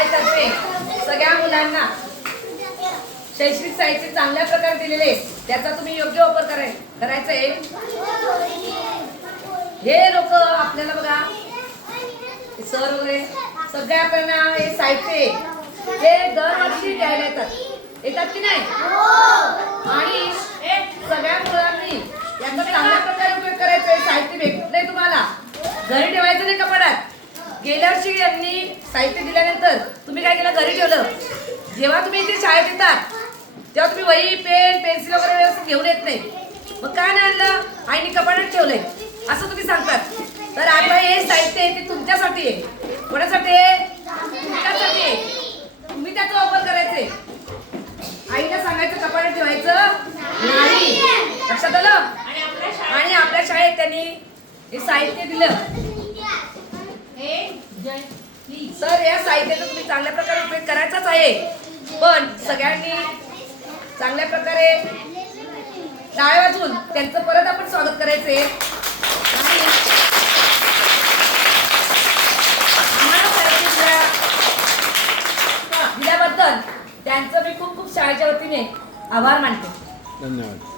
शाळेतर्फे सगळ्या मुलांना शैक्षणिक साहित्य चांगल्या प्रकारे दिलेले, त्याचा तुम्ही योग्य वापर करायचा आहे. हे लोक आपल्याला बघा सर वगैरे सगळे आपल्याला हे साहित्य हे दरवर्षी द्यायला येतात की नाही. आणि सगळ्या मुलांनी याचा चांगल्या प्रकारे उपयोग करायचा आहे. साहित्य भेटत नाही तुम्हाला, घरी ठेवायचं नाही कपाटात. गेल्या वर्षी यांनी साहित्य दिल्यानंतर तुम्ही काय केलं, घरी ठेवलं. जेव्हा तुम्ही इथे शाळेत येतात तेव्हा तुम्ही वही पेन पेन्सिल वगैरे व्यवस्थित घेऊन येत नाही. मग काय नाही आणलं, आईने कपाटात ठेवलंय असं तुम्ही सांगतात. तर आता हे साहित्य आहे ते तुमच्यासाठी आहे. कोणासाठी आहे, तुमच्यासाठी आहे. तुम्ही त्याचा वापर करायचे. आईला सांगायचं कपाटात ठेवायचं नाही, लक्षात आलं. आणि आपल्या शाळेत त्यांनी हे साहित्य दिलं. सर या साहित्याचा तुम्ही चांगल्या प्रकारे उपयोग करायचाच आहे. पण सगळ्यांनी चांगल्या प्रकारे टाळ्या वाजवून त्यांचं परत आपण स्वागत करायचंय. आणि आम्हाला साहित्य दिल्याबद्दल त्यांचं मी खूप खूप शाळेच्या वतीने आभार मानते. धन्यवाद.